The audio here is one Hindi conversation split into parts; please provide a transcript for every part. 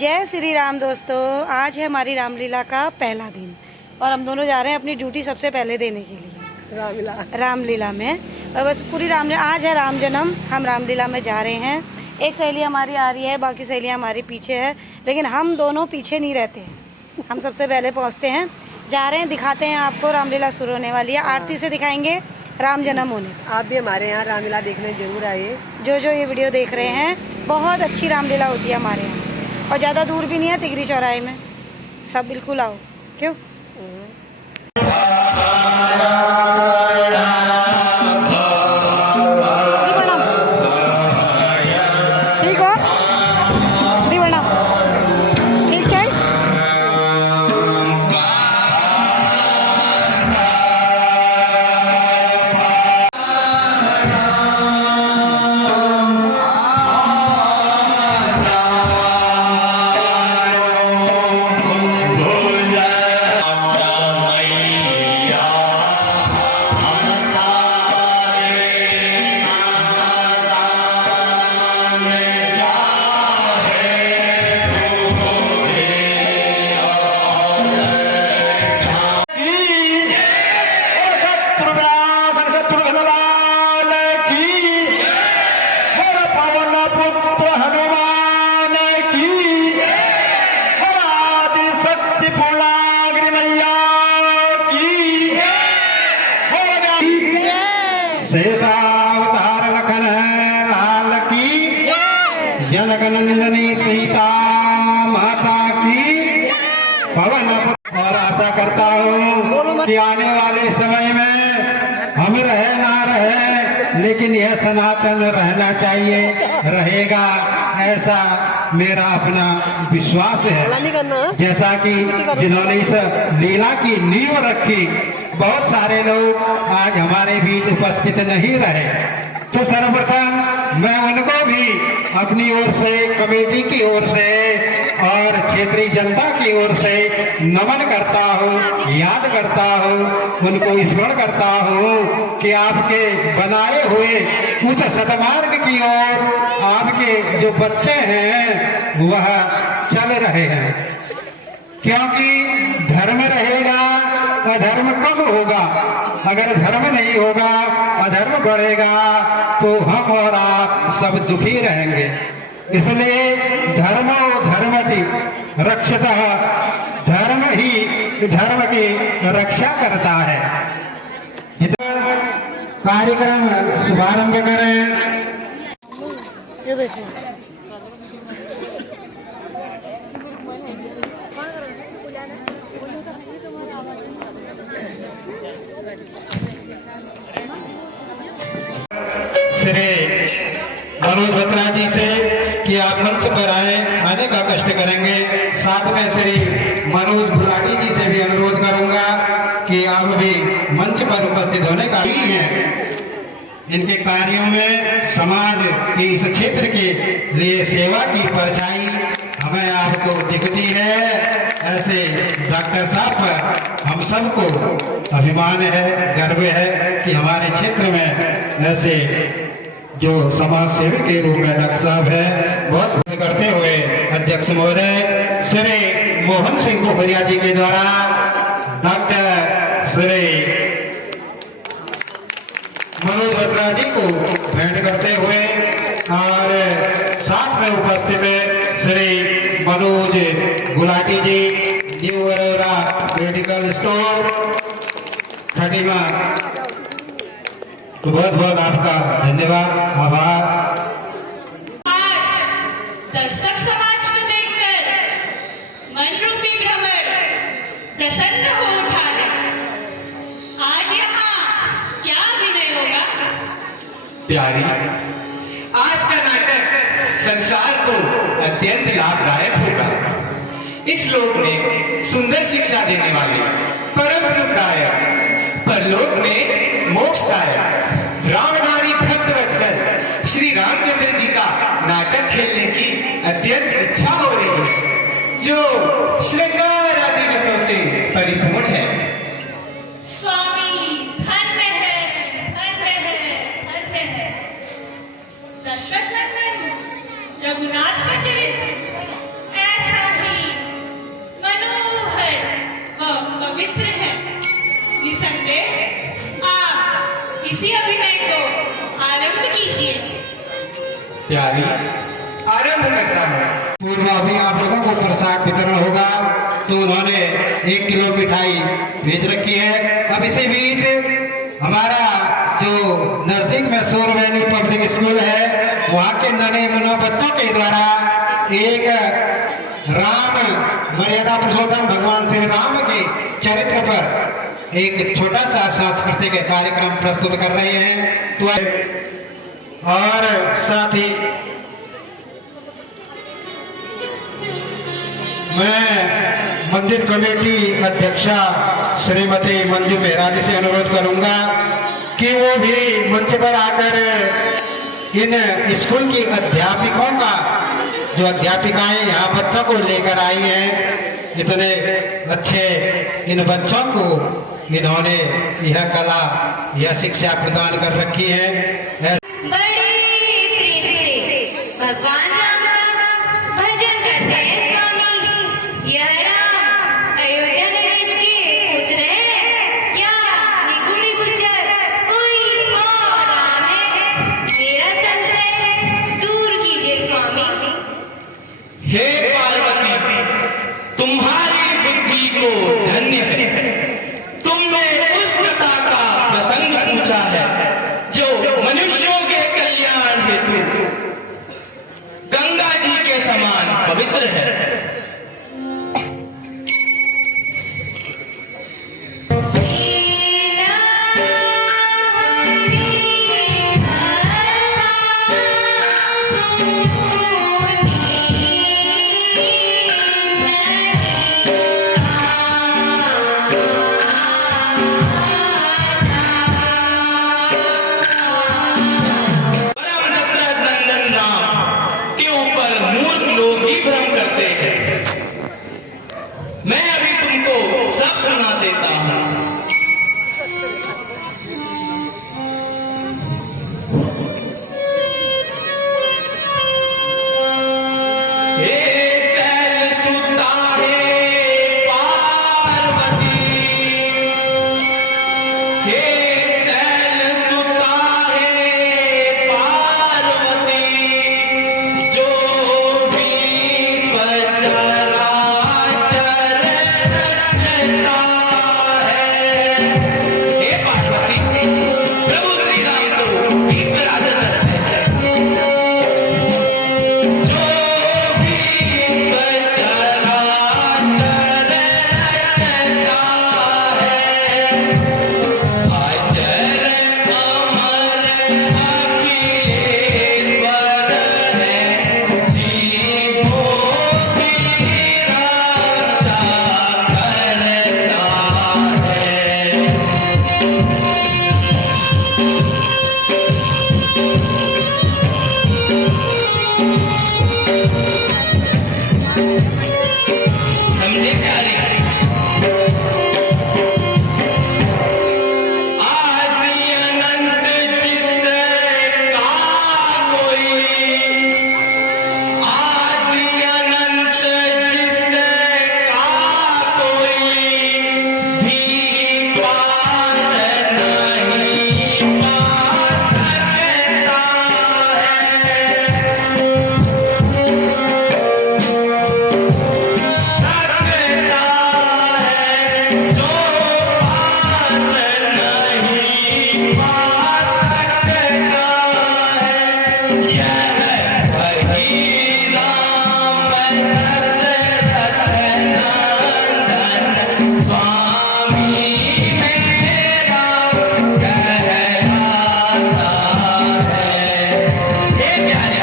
जय श्री राम दोस्तों। आज है हमारी रामलीला का पहला दिन और हम दोनों जा रहे हैं अपनी ड्यूटी सबसे पहले देने के लिए रामलीला में। और बस पूरी रामलीला, आज है राम जन्म, हम रामलीला में जा रहे हैं। एक सहेली हमारी आ रही है, बाकी सहेलियाँ हमारी पीछे है, लेकिन हम दोनों पीछे नहीं रहते हैं, हम सबसे पहले पहुँचते हैं। जा रहे हैं, दिखाते हैं आपको। रामलीला शुरू होने वाली है, आरती से दिखाएंगे राम जन्म होने। आप भी हमारे यहाँ रामलीला देखने जरूर आइए। जो ये वीडियो देख रहे हैं, बहुत अच्छी रामलीला होती है हमारे यहाँ और ज़्यादा दूर भी नहीं है, तिगरी चौराहे में। सब बिल्कुल आओ। क्यों? ठीक हो? ठीक है। शेषावतार लखन लाल की, जनक नंदनी सीता माता की, पवन। और आशा करता हूँ कि आने वाले समय में हम रहे ना रहे, लेकिन यह सनातन रहना चाहिए, रहेगा, ऐसा मेरा अपना विश्वास है। जैसा कि जिन्होंने इस लीला की नींव रखी, बहुत सारे लोग आज हमारे बीच उपस्थित नहीं रहे, तो सर्वप्रथम मैं उनको भी अपनी ओर से, कमेटी की ओर से और क्षेत्रीय जनता की ओर से नमन करता हूँ, याद करता हूँ, उनको स्मरण करता हूँ कि आपके बनाए हुए उस सदमार्ग की ओर आपके जो बच्चे हैं वह चल रहे हैं। क्योंकि धर्म रहेगा, अधर्म कम होगा। अगर धर्म नहीं होगा, अधर्म बढ़ेगा, तो हम और आप सब दुखी रहेंगे। इसलिए धर्मो धर्मति रक्षतः, धर्म ही धर्म की रक्षा करता है। कार्यक्रम शुभारंभ करें। ये देखिए, श्री मनोज बत्रा जी से कि आप मंच पर आए, आने का कष्ट करेंगे। साथ में श्री मनोज गुलाटी जी से भी अनुरोध करूंगा कि आप भी मंच पर उपस्थित होने का ही है। इनके कार्यों में समाज के इस क्षेत्र के लिए सेवा की परछाई हमें आपको दिखती है। ऐसे डॉक्टर साहब पर हम सबको अभिमान है, गर्व है कि हमारे क्षेत्र में ऐसे जो समाज सेवी के रूप में डॉक्टर साहब है, बहुत करते हुए अध्यक्ष महोदय श्री मोहन सिंह पोखरिया जी के द्वारा डॉक्टर श्री मनोज बत्रा जी को भेंट करते हुए और साथ में उपस्थित Shri Manoj Gulati ji, new Arora medical store Khatima, तो बहुत बहुत आपका धन्यवाद, आभार। दर्शक समाज को देखकर मन रूपी भ्रमर प्रसन्न हो उठा है। आज यहाँ क्या विनय होगा? प्यारी, आज का नाटक संसार को अत्यंत लाभदायक होगा। इस लोक में सुंदर शिक्षा देने वाले, परम सुखदायक, परलोक में मोक्षदायक, राम नारी भक्त वत्सल श्री रामचंद्र जी का नाटक खेलने की अत्यंत इच्छा हो रही है, जो श्रृंगार आदि रसों से परिपूर्ण है। स्वामी धन्य है, धन्य है, धन्य है। दशरथ नंदन रघुनाथ का चरित्र ऐसा प्यारी आरंभ करता है। पूर्व अभी आप लोगों को प्रसाद वितरण होगा, तो उन्होंने 1 किलो मिठाई भेज रखी है। अब इसी बीच हमारा जो नजदीक में सोर वैली पब्लिक स्कूल है, वहाँ के नन्हे मुन्ने बच्चों के द्वारा एक राम मर्यादा पुरुषोत्तम भगवान श्री राम के चरित्र पर एक छोटा सा सांस्कृतिक कार्यक्रम प्रस्तुत कर रहे हैं। तो और साथ ही मैं मंदिर कमेटी अध्यक्षा श्रीमती मंजू मेहरा जी से अनुरोध करूंगा कि वो भी मंच पर आकर इन स्कूल की अध्यापिकाओं का, जो अध्यापिकाएं यहाँ बच्चों को लेकर आई हैं, इतने अच्छे इन बच्चों को इन्होंने यह कला, यह शिक्षा प्रदान कर रखी है। बड़ी प्रीति से भगवान राम का भजन करते हैं स्वामी। यह राम अयोध्या नरेश के पुत्र है क्या निगुणी गुजर कोई और राम है? मेरा संशय दूर कीजिए स्वामी। हे पार्वती, तुम्हारी बुद्धि को धन्य है। तुमने उस कथा का प्रसंग पूछा है जो मनुष्यों के कल्याण हेतु गंगा जी के समान पवित्र है। जीना हरि परम दशरथ नंदन राम के ऊपर मूर्ख लोग ही भ्रम करते हैं। मैं अभी तुमको सब सुना देता हूँ। हे शैल सुता हे पार्वती, हे शैल सुता हे पार्वती, जो भी स्वचराचर रचता है। हे पार्वती, प्रभु श्री राम तो विराजत रहते हैं। जो भी स्वचराचर रचता है, अजर अमर अखिलेश्वर है, जीवों की रक्षा करता है। समझे प्यारे? आदि अनंत जिसका कोई, आदि अनंत जिसका कोई भी पार नहीं पा सकता है। जो पार नहीं पा सकता है, यह वही राम दशरथ नंदन स्वामी मेरा कहलाता है। हे प्यारे,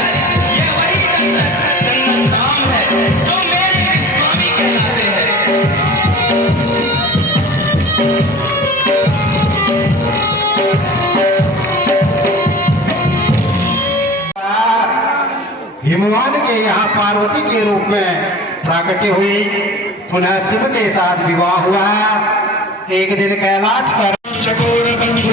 ये वही दशरथ नंदन राम है जो मेरे स्वामी कहलाते हैं। हिमवान के यहाँ पार्वती के रूप में प्राकट्य हुई, पुनः शिव के साथ विवाह हुआ। एक दिन कैलाश पर चकोर बंधु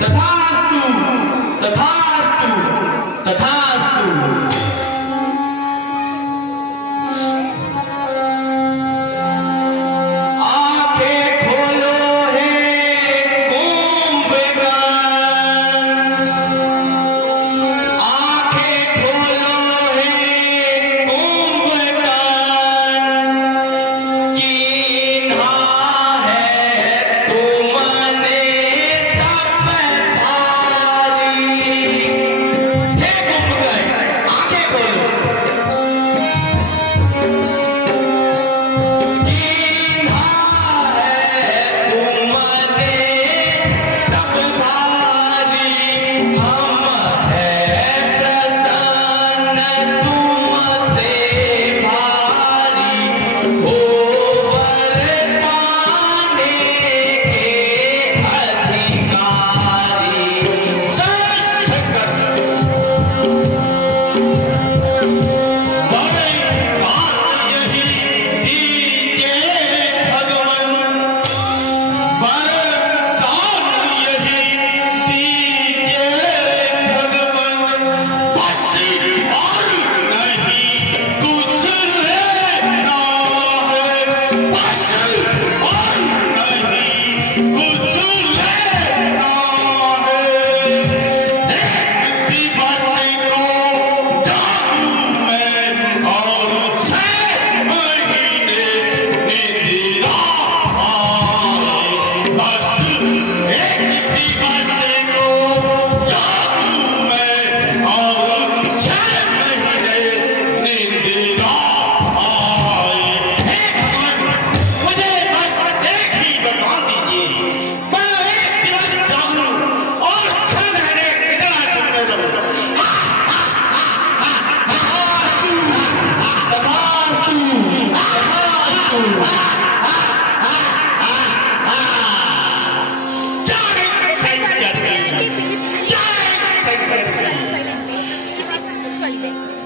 तथास्तु तथास्तु तथास्तु। आंखें खोलो हे कुंभकर्ण, आंखें खोलो हे कुंभकर्ण, कीन्हा है तुमने तप धारी। हे कुंभकर्ण, आंखें खोलो। कीन्हा है तुमने तप धारी, हम हैं प्रसन्न तुमसे भारी, हो वर पाने के अधिकारी।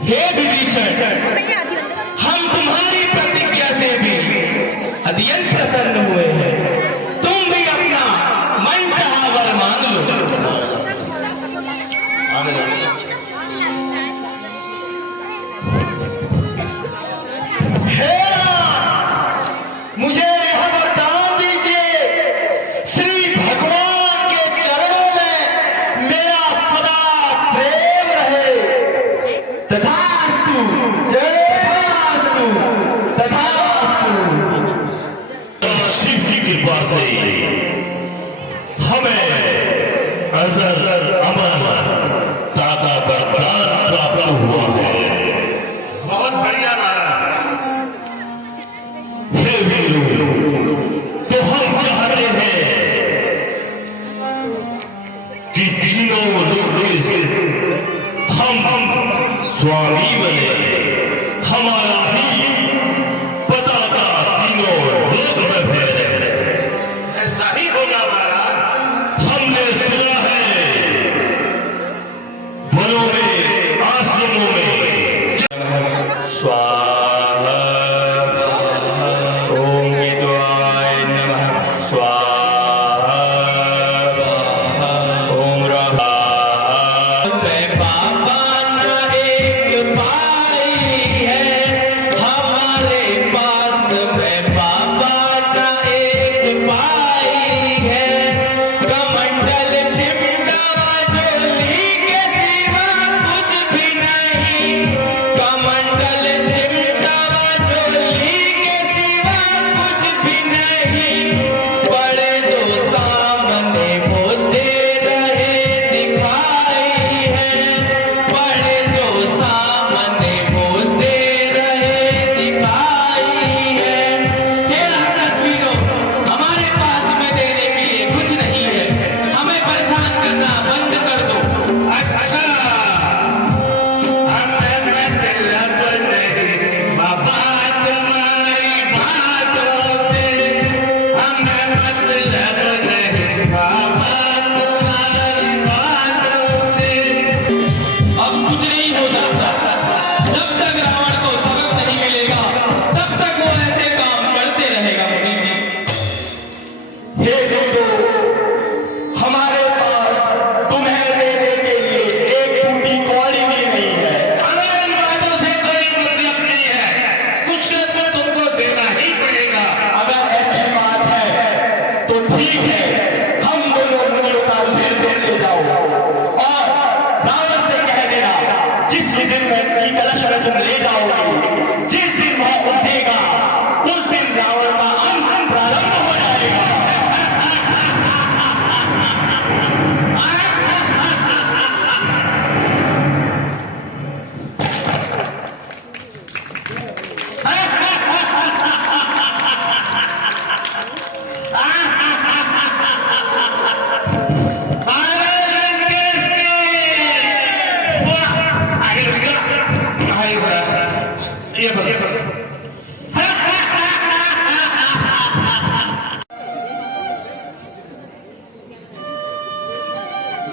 हे विभीषण, हम तुम्हारी प्रतिज्ञा से भी अत्यंत प्रसन्न हुए हैं। तुम भी अपना मन चाहा वर मांग लो। हे राम, मुझे यह वरदान दीजिए, श्री भगवान के चरणों में मेरा सदा प्रेम रहे। तथास्तु तथास्तु तथास्तु। शिव की कृपा से हमें अजर अमर दाता वरदान प्राप्त हुआ है। बहुत बढ़िया महाराज। हे वीरों, तो हम चाहते हैं कि तीनों लोग से हम स्वामी बने, हमारा ही पताका तीनों लोक में फैले। ऐसा ही होगा महाराज। हमने सुना है वनों में, आश्रमों में स्वाहा। ओम यदुआय नमः स्वाहा। ओम राम से पापा न एक पाए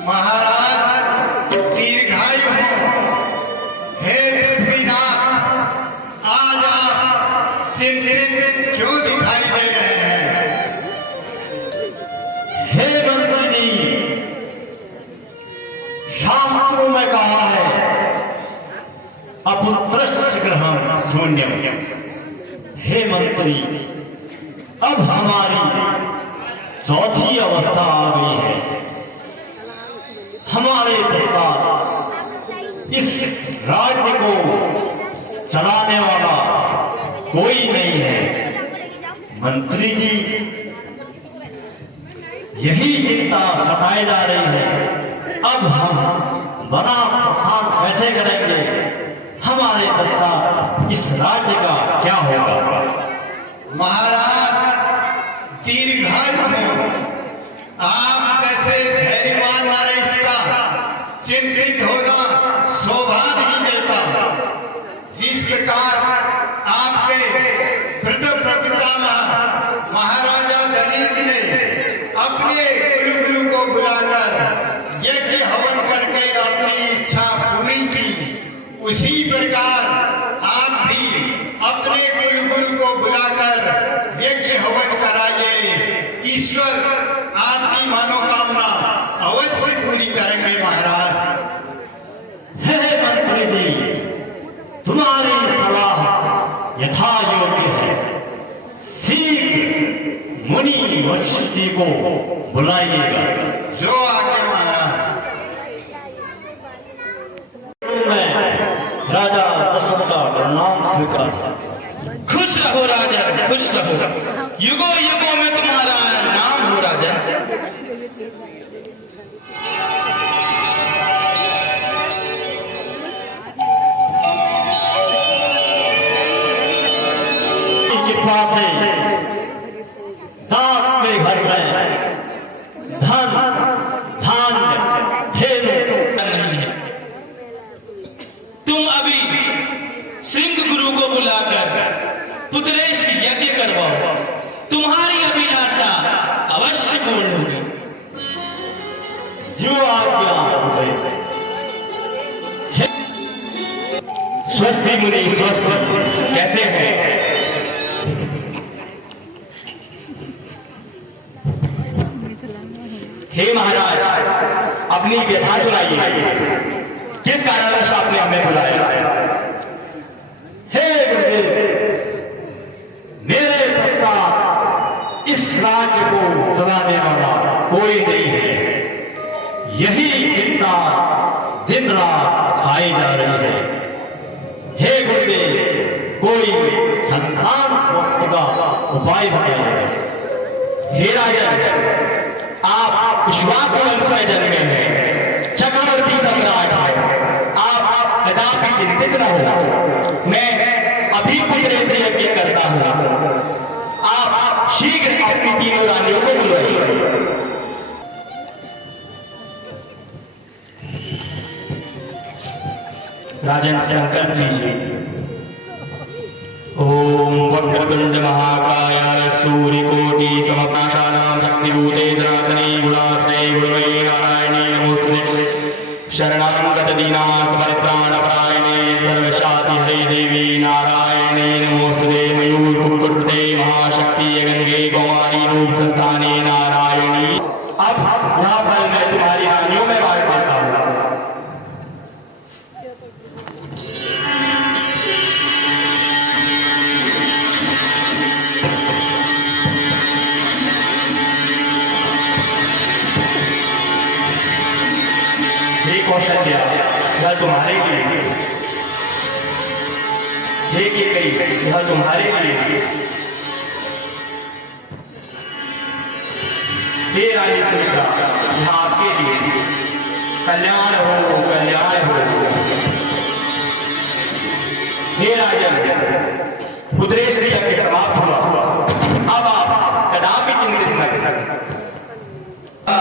महाराज दीर्घायु हो। हे पृथ्वीनाथ, आज आप चिंतित क्यों दिखाई दे रहे हैं? हे मंत्री जी, शास्त्रों में कहा है अपुत्रस्य गृहं शून्यम। हे मंत्री, अब हमारी चौथी अवस्था आ गई है। हमारे पश्चात इस राज्य को चलाने वाला कोई नहीं है। मंत्री जी, यही चिंता सताई जा रही है। अब हम बना प्रस्थान कैसे करेंगे? हमारे पश्चात इस राज्य का क्या होगा? महाराज दीर्घायु हो। आप जैसे धैर्यवान नरेश का चिंतित होना शोभा नहीं देता। जिस प्रकार आपके वृद्ध पितामह महाराजा दलीप ने अपने कुलगुरु को बुलाकर यज्ञ हवन करके अपनी इच्छा पूरी की, उसी प्रकार आप भी अपने कुलगुरु को बुलाकर यज्ञ हवन कराइए। ईश्वर आपकी मनोकामना अवश्य पूरी करेंगे महाराज। हे मंत्री जी, तुम्हारी सलाह यथा योग्य है। शीघ्र मुनि वशिष्ठ जी को बुलाइएगा। जो आगे महाराज। मैं राजा दशरथ का प्रणाम स्वीकार। खुश रहो राजा, खुश रहो। युगों युगों में तुम्हारा नाम हो राजा। कृपा से दास के घर में धन धान्य धेनु नहीं है। तुम अभी सिंह गुरु को बुलाकर पुत्रेश यज्ञ करवाओ। तुम्हारी अभिलाषा अवश्य पूर्ण होगी। जो आज्ञा हो। स्वस्ति मुनि स्वस्ति। कैसे हैं? हे महाराज, अपनी व्यथा सुनाइए। किस कारणवश आपने हमें बुलाया? हे गुरुदेव, मेरे पश्चात इस राज्य को चलाने वाला कोई नहीं है। यही चिंता दिन रात खाई जा रही है। हे गुरुदेव, कोई संतान प्राप्ति का उपाय बताइए। हे राजन, आप विश्वामित्र वंश में जन्मे हैं, चक्रवर्ती सम्राट हैं। आप कदापि चिंतित न हो। मैं अभी पुत्र यज्ञ करता हूँ। आप शीघ्र अपनी तीनों रानियों को बुलाइए। राजन संकल्प लीजिए। ओम वक्रतुंड महाकाय सूर्यकोटि समप्रकाशं शक्तिभूते सनातने गुणाश्रये गुरुवे नारायणे नमोस्तुते। शरणागत दीनानाथ परित्राणपरायणे सर्वशाति हरे देवी नारायणे नमोस्तुते। मयूर कुक्कुटे महाशक्ति गंगे कौमारी रूप संस्थाने नारायणी। अब यहाँ फल मैं तुम्हारी रानियों में बांट देता हूँ। कौशल्या, यह तुम्हारे लिए। हे कैकेयी, यह तुम्हारे लिए। हे रानी सुमित्रा, यह आपके लिए। कल्याण हो, कल्याण हो। हे राजन, पुत्रेश यज्ञ समाप्त हुआ। अब आप कदापि चिंतित न करें। Oh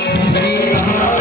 श्री